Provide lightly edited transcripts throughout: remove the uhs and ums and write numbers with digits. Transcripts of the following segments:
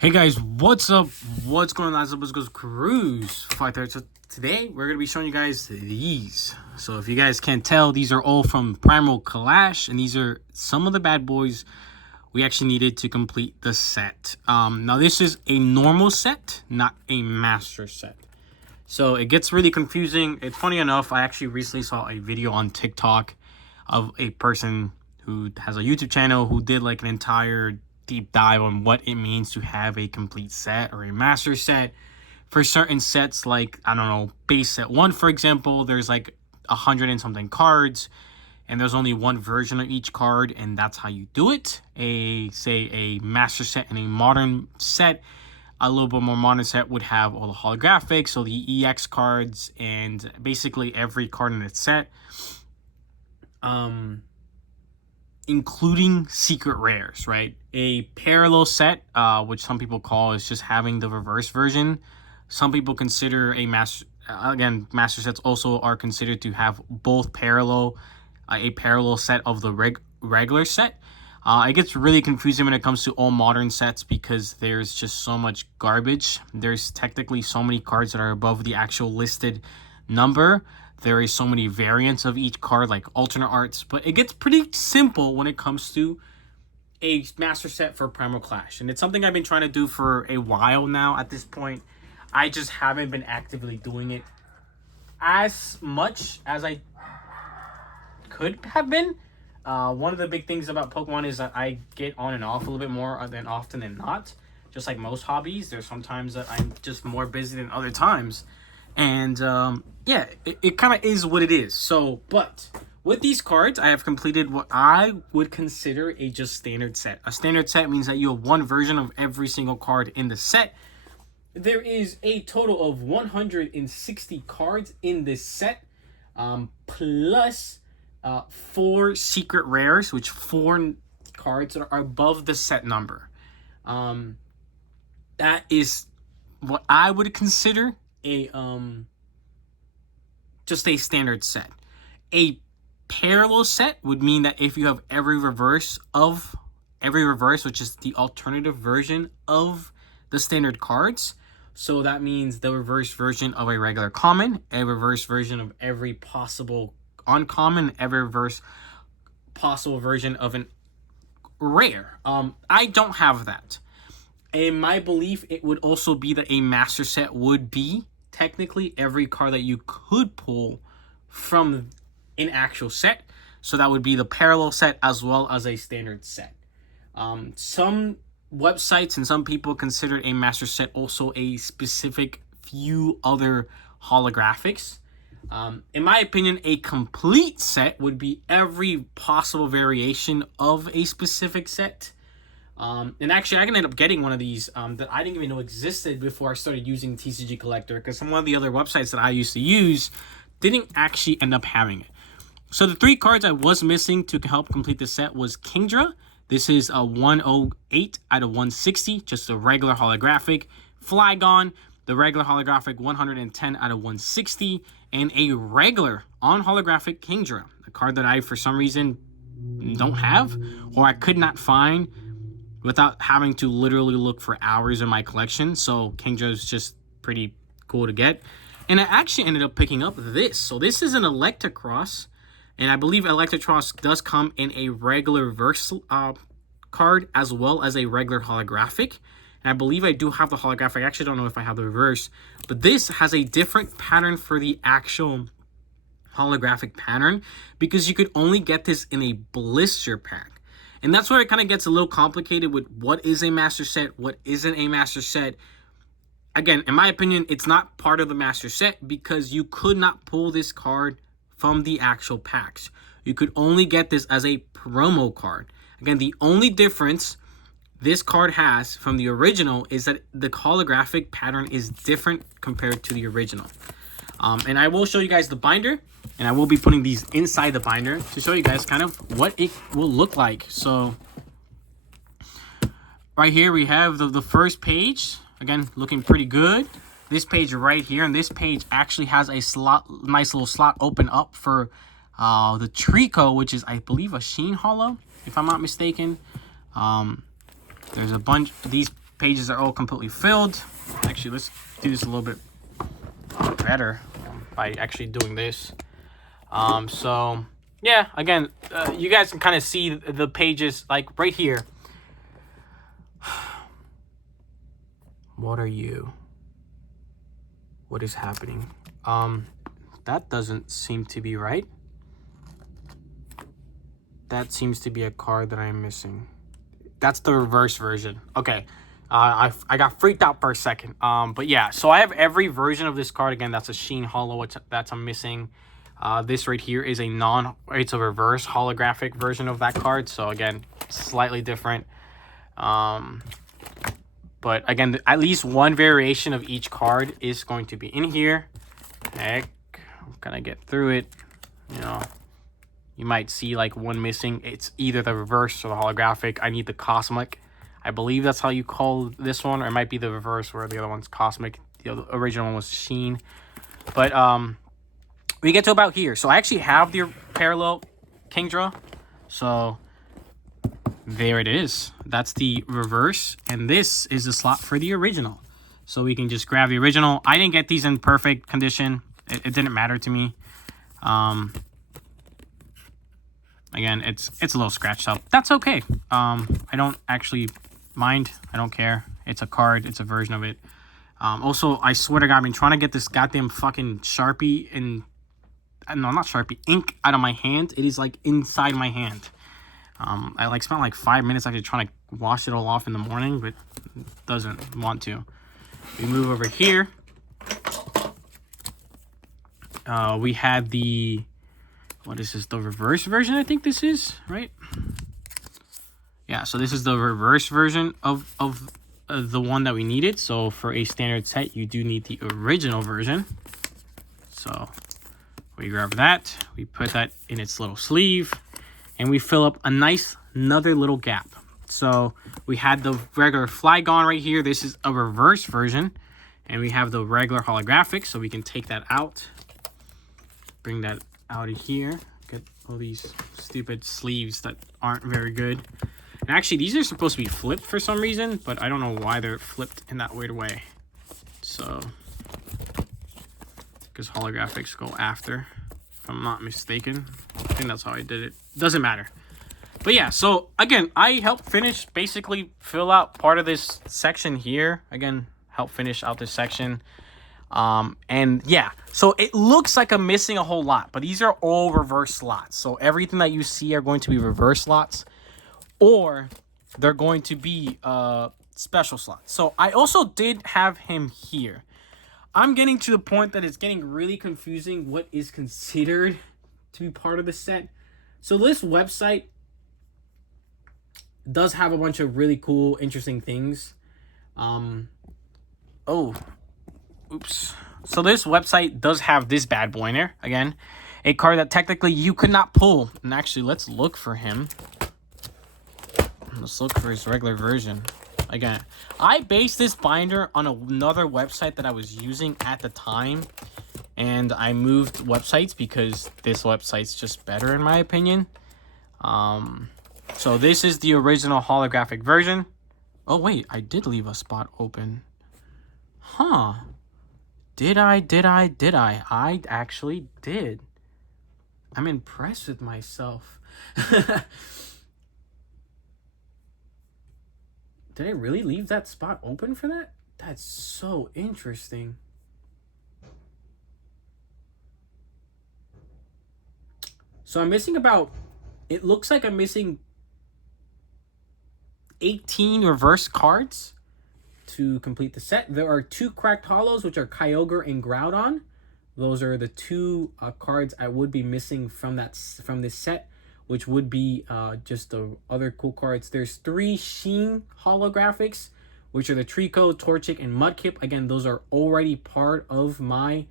Hey guys, what's up? What's going on? Let's go cruise fight there. So today we're gonna be showing you guys these. So if you guys can't tell, these are all from Primal Clash, and these are some of the bad boys we actually needed to complete the set. Now this is a normal set, not a master set. So it gets really confusing. It's funny enough, I actually recently saw a video on TikTok of a person who has a YouTube channel who did like an entire deep dive on what it means to have a complete set or a master set. For certain sets, like, I don't know, base set 1, for example, there's like 100 and something cards, and there's only one version of each card, and that's how you do it. Say a master set and a modern set, a little bit more modern set would have all the holographics, so the EX cards, and basically every card in its set. Including secret rares, right? A parallel set, which some people call is just having the reverse version. Some people consider a master sets also are considered to have both parallel, a parallel set of the regular set. It gets really confusing when it comes to all modern sets because there's just so much garbage. There's technically so many cards that are above the actual listed number. There is so many variants of each card, like alternate arts, but it gets pretty simple when it comes to a master set for Primal Clash. And it's something I've been trying to do for a while now at this point. I just haven't been actively doing it as much as I could have been. One of the big things about Pokemon is that I get on and off a little bit more than often than not. Just like most hobbies, there's sometimes that I'm just more busy than other times. And yeah, it kind of is what it is. So, but with these cards, I have completed what I would consider a just standard set. A standard set means that you have one version of every single card in the set. There is a total of 160 cards in this set, plus 4 secret rares, which 4 cards that are above the set number. That is what I would consider a just a standard set. A parallel set would mean that if you have every reverse, which is the alternative version of the standard cards, so that means the reverse version of a regular common, a reverse version of every possible uncommon, every reverse possible version of an rare. I don't have that. In my belief, it would also be that a master set would be technically every card that you could pull from an actual set. So that would be the parallel set as well as a standard set. Some websites and some people consider a master set also a specific few other holographics. In my opinion, a complete set would be every possible variation of a specific set. And actually, I can end up getting one of these that I didn't even know existed before I started using TCG Collector, because some of the other websites that I used to use didn't actually end up having it. So the 3 cards I was missing to help complete the set was Kingdra. This is a 108 out of 160, just a regular holographic. Flygon, the regular holographic, 110 out of 160, and a regular on holographic Kingdra, a card that I, for some reason, don't have, or I could not find without having to literally look for hours in my collection. So Kingdra is just pretty cool to get. And I actually ended up picking up this. So this is an Electacross, and I believe Electacross does come in a regular reverse card as well as a regular holographic. And I believe I do have the holographic. I actually don't know if I have the reverse, but this has a different pattern for the actual holographic pattern because you could only get this in a blister pack. And that's where it kind of gets a little complicated with what is a master set, what isn't a master set. Again, in my opinion, it's not part of the master set because you could not pull this card from the actual packs. You could only get this as a promo card. Again, the only difference this card has from the original is that the holographic pattern is different compared to the original. And I will show you guys the binder, and I will be putting these inside the binder to show you guys kind of what it will look like. So right here we have the first page, again looking pretty good. This page right here, and this page actually has a nice little slot open up for the Trico, which is, I believe, a Sheen Hollow, if I'm not mistaken. There's a bunch of these pages are all completely filled. Actually, let's do this a little bit better by actually doing this. So yeah, again, you guys can kind of see the pages like right here. What are you? What is happening? That doesn't seem to be right. That seems to be a card that I'm missing. That's the reverse version. Okay. I got freaked out for a second. But yeah, so I have every version of this card. Again, that's a Sheen Holo. That's I'm missing. This right here is it's a reverse holographic version of that card. So again, slightly different. But again, at least one variation of each card is going to be in here. Heck, I'm gonna get through it. You know, you might see like one missing. It's either the reverse or the holographic. I need the cosmic. I believe that's how you call this one, or it might be the reverse where the other one's cosmic. The original one was Sheen. But we get to about here. So I actually have the parallel Kingdra. So there it is. That's the reverse, and this is the slot for the original. So we can just grab the original. I didn't get these in perfect condition. It didn't matter to me. Again, it's a little scratched up. That's okay. I don't actually mind. I don't care. It's a card. It's a version of it. Also, I swear to God, I've been trying to get this goddamn fucking Sharpie and no, not Sharpie, ink out of my hand. It is like inside my hand. I like spent like 5 minutes actually trying to wash it all off in the morning, but it doesn't want to. We move over here. We had the, what is this? The reverse version, I think this is, right? Yeah, so this is the reverse version of the one that we needed. So for a standard set, you do need the original version. So we grab that, we put that in its little sleeve, and we fill up another little gap. So we had the regular Flygon right here. This is a reverse version. And we have the regular holographic, so we can take that out. Bring that out of here. Get all these stupid sleeves that aren't very good. And actually, these are supposed to be flipped for some reason, but I don't know why they're flipped in that weird way. So, because holographics go after, if I'm not mistaken. I think that's how I did it. Doesn't matter. But yeah, so again, I helped finish, basically fill out part of this section here. Again, help finish out this section. And yeah, so it looks like I'm missing a whole lot, but these are all reverse slots. So everything that you see are going to be reverse slots, or they're going to be special slots. So I also did have him here. I'm getting to the point that it's getting really confusing what is considered to be part of the set. So this website does have a bunch of really cool, interesting things. Oops. So this website does have this bad boy in there. Again, a card that technically you could not pull. And actually, let's look for him. Let's look for his regular version. Again, I based this binder on another website that I was using at the time. And I moved websites because this website's just better in my opinion. So this is the original holographic version. Oh, wait. I did leave a spot open. Huh. Did I? I actually did. I'm impressed with myself. Did I really leave that spot open for that? That's so interesting. So I'm missing about, it looks like I'm missing 18 reverse cards to complete the set. There are 2 cracked holos, which are Kyogre and Groudon. Those are the 2 cards I would be missing from this set, which would be just the other cool cards. There's 3 Sheen holographics, which are the Trico, Torchic, and Mudkip. Again, those are already part of my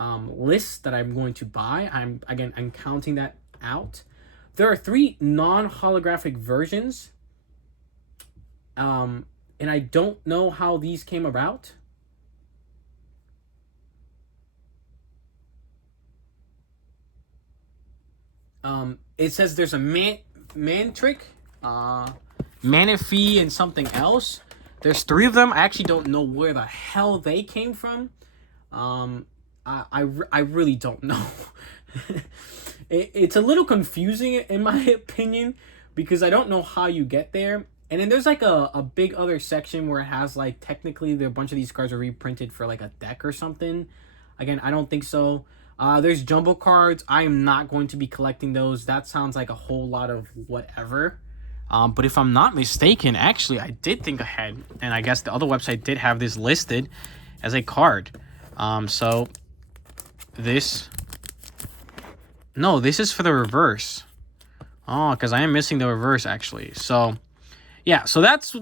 list that I'm going to buy. I'm counting that out. There are 3 non-holographic versions. And I don't know how these came about. It says there's a Mantrick, Manaphy, and something else. There's 3 of them. I actually don't know where the hell they came from. I really don't know. It's a little confusing in my opinion, because I don't know how you get there. And then there's like a big other section where it has like technically a bunch of these cards are reprinted for like a deck or something. Again, I don't think so. There's jumbo cards. I am not going to be collecting those. That sounds like a whole lot of whatever. But if I'm not mistaken, actually, I did think ahead, and I guess the other website did have this listed as a card. So this... No, this is for the reverse. Oh, because I am missing the reverse, actually. So... yeah, so that's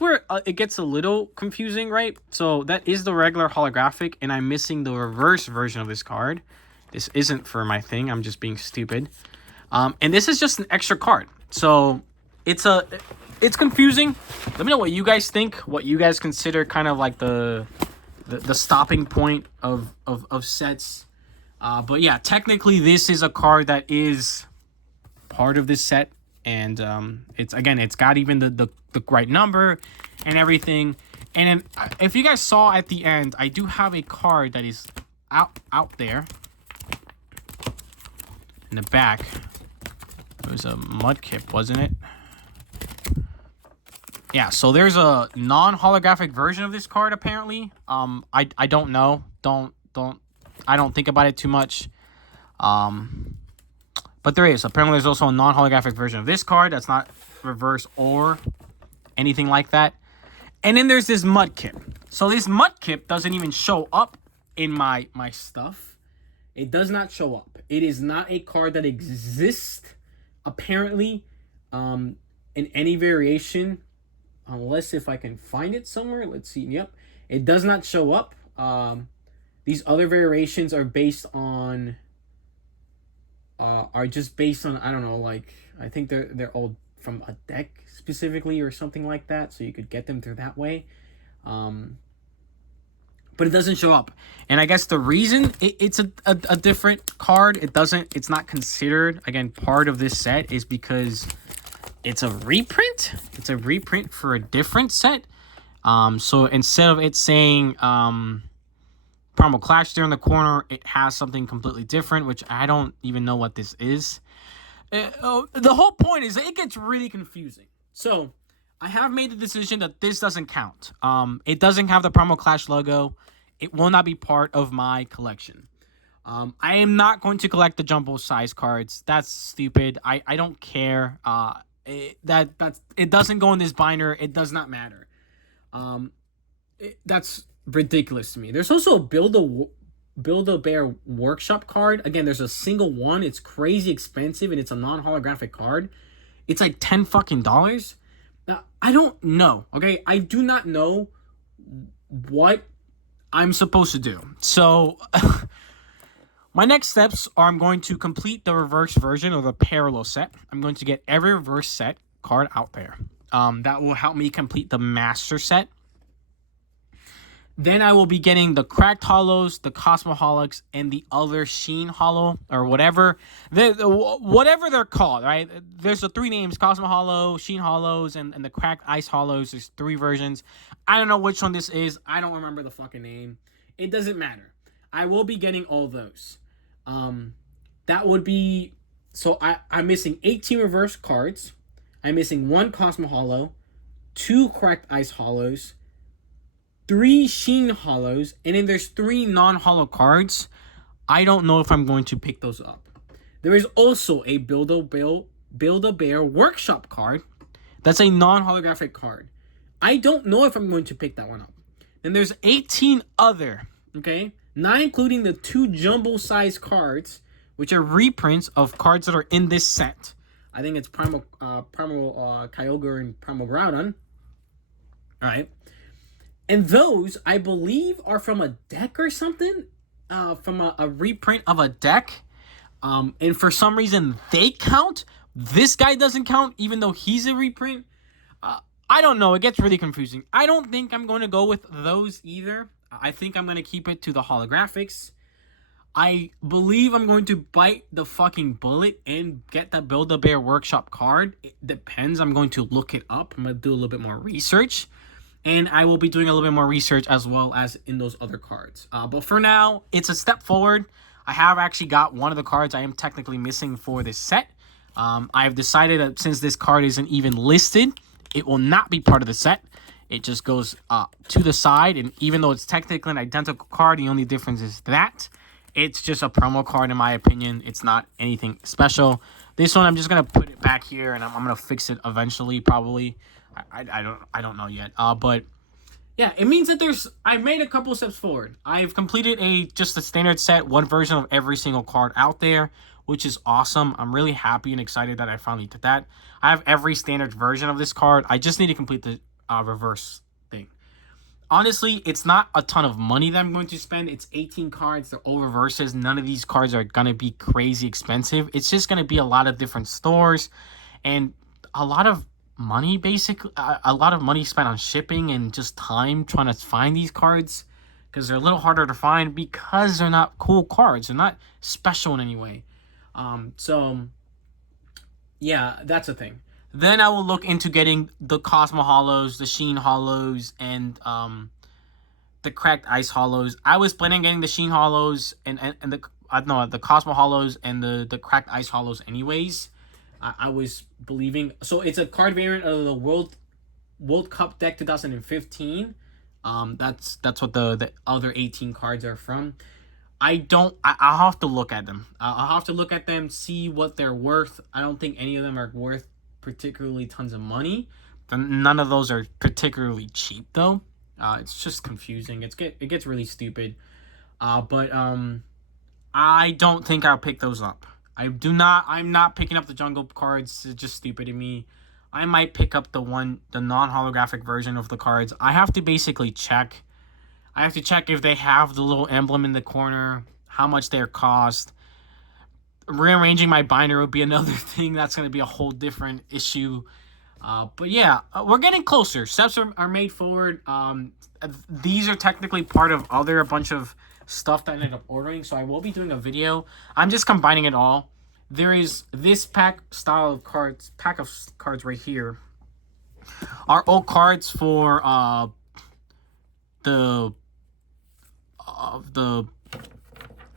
where it gets a little confusing, right? So that is the regular holographic, and I'm missing the reverse version of this card. This isn't for my thing. I'm just being stupid. And this is just an extra card. So it's confusing. Let me know what you guys think. What you guys consider kind of like the stopping point of sets. But yeah, technically this is a card that is part of this set. And it's got even the right number and everything. And then, if you guys saw at the end, I do have a card that is out there in the back. It was a Mudkip, wasn't it? Yeah, so there's a non-holographic version of this card apparently. I don't know. I don't think about it too much. But there is. Apparently, there's also a non-holographic version of this card that's not reverse or anything like that. And then there's this Mudkip. So this Mudkip doesn't even show up in my stuff. It does not show up. It is not a card that exists, apparently, in any variation. Unless if I can find it somewhere. Let's see. Yep. It does not show up. These other variations are based on... are just based on, I don't know, like, I think they're all from a deck specifically or something like that, so you could get them through that way. But it doesn't show up. And I guess the reason it's a different card, it's not considered, again, part of this set, is because it's a reprint. It's a reprint for a different set. So instead of it saying... Primal Clash there in the corner, it has something completely different, which I don't even know what this is. The whole point is that it gets really confusing. So, I have made the decision that this doesn't count. It doesn't have the Primal Clash logo. It will not be part of my collection. I am not going to collect the jumbo size cards. That's stupid. I don't care. It doesn't go in this binder. It does not matter. That's ridiculous to me. There's also a Build-A-Bear workshop card. Again, there's a single one. It's crazy expensive, and it's a non-holographic card. It's like $10 fucking. Now, I don't know, okay? I do not know what I'm supposed to do. So, my next steps are I'm going to complete the reverse version of the parallel set. I'm going to get every reverse set card out there. That will help me complete the master set. Then I will be getting the Cracked Hollows, the Cosmoholics, and the other Sheen Hollow, or whatever. Whatever they're called, right? There's the 3 names, Cosmo Hollow, Sheen Hollows, and the Cracked Ice Hollows. There's 3 versions. I don't know which one this is. I don't remember the fucking name. It doesn't matter. I will be getting all those. That would be... So I'm missing 18 reverse cards. I'm missing 1 Cosmo Hollow, 2 Cracked Ice Hollows, 3 Sheen Hollows, and then there's 3 non-hollow cards. I don't know if I'm going to pick those up. There is also a Build-A-Bear workshop card. That's a non-holographic card. I don't know if I'm going to pick that one up. Then there's 18 other, okay? Not including the 2 jumbo-sized cards, which are reprints of cards that are in this set. I think it's Primal Kyogre and Primal Groudon. Alright. And those, I believe, are from a deck or something. From a reprint of a deck. And for some reason, they count. This guy doesn't count, even though he's a reprint. I don't know. It gets really confusing. I don't think I'm going to go with those either. I think I'm going to keep it to the holographics. I believe I'm going to bite the fucking bullet and get that Build-A-Bear workshop card. It depends. I'm going to look it up. I'm going to do a little bit more research. And I will be doing a little bit more research as well as in those other cards. But for now, it's a step forward. I have actually got one of the cards I am technically missing for this set. I have decided that since this card isn't even listed, it will not be part of the set. It just goes to the side. And even though it's technically an identical card, the only difference is that it's just a promo card in my opinion. It's not anything special. This one, I'm just going to put it back here and I'm going to fix it eventually, probably. I don't know yet. But yeah, it means that I've made a couple steps forward. I've completed just a standard set, one version of every single card out there, which is awesome. I'm really happy and excited that I finally did that. I have every standard version of this card. I just need to complete the reverse thing. Honestly, it's not a ton of money that I'm going to spend. It's 18 cards. They're all reverses. None of these cards are going to be crazy expensive. It's just going to be a lot of different stores and a lot of money, basically. A lot of money spent on shipping and just time trying to find these cards because they're a little harder to find because they're not cool cards. They're not special in any way. So, yeah, that's a thing. Then I will look into getting the Cosmo Hollows, the Sheen Hollows, and the Cracked Ice Hollows. I was planning on getting the Sheen Hollows and the Cosmo Hollows and the Cracked Ice Hollows anyways. I was believing... So it's a card variant of the World Cup deck 2015. That's what the other 18 cards are from. I'll have to look at them. I'll have to look at them, see what they're worth. I don't think any of them are worth particularly tons of money. None of those are particularly cheap though. It's just confusing. It gets really stupid. But I don't think I'll pick those up. I'm not picking up the jungle cards. It's just stupid to me. I might pick up the non-holographic version of the cards. I have to basically check. I have to check if they have the little emblem in the corner, how much they cost. Rearranging my binder would be another thing. That's going to be a whole different issue. But yeah, we're getting closer. Steps are made forward. These are technically part of a bunch of stuff that I ended up ordering. So I will be doing a video. I'm just combining it all. There is this pack of cards right here. Are all cards for the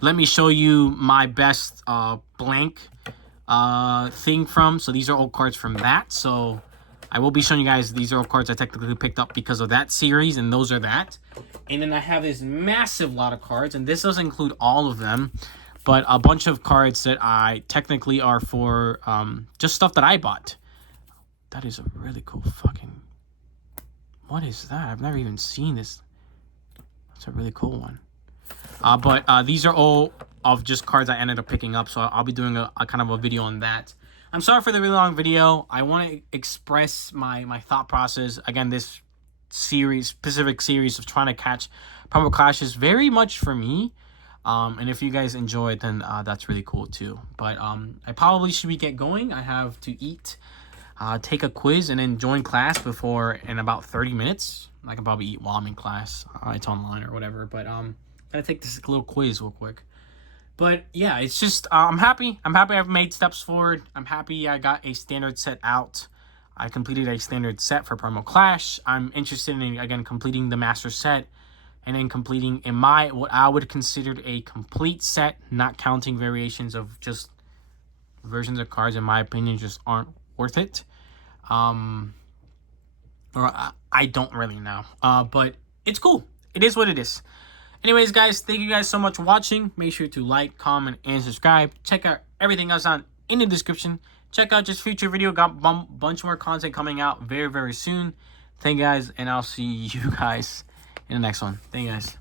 let me show you my best blank thing from. So these are all cards from that. So I will be showing you guys these are all cards I technically picked up because of that series, and those are that. And then I have this massive lot of cards, and this doesn't include all of them, but a bunch of cards that I technically are for just stuff that I bought. That is a really cool fucking... What is that? I've never even seen this. That's a really cool one. But these are all of just cards I ended up picking up, so I'll be doing a kind of a video on that. I'm sorry for the really long video. I want to express my thought process. Again, this specific series of trying to catch Primal Clash is very much for me. And if you guys enjoy it, then that's really cool too. But I probably should get going. I have to eat, take a quiz, and then join class in about 30 minutes. I can probably eat while I'm in class. It's online or whatever. But gotta take this little quiz real quick. But yeah, it's just I'm happy. I've made steps forward. I'm happy I got a standard set out. I completed a standard set for Primal Clash. I'm interested in, again, completing the master set. And then completing what I would consider a complete set, not counting variations of just versions of cards, in my opinion, just aren't worth it. Or I don't really know. But it's cool. It is what it is. Anyways, guys, thank you guys so much for watching. Make sure to like, comment, and subscribe. Check out everything else in the description. Check out just future video. Got a bunch more content coming out very, very soon. Thank you guys, and I'll see you guys in the next one. Thank you guys.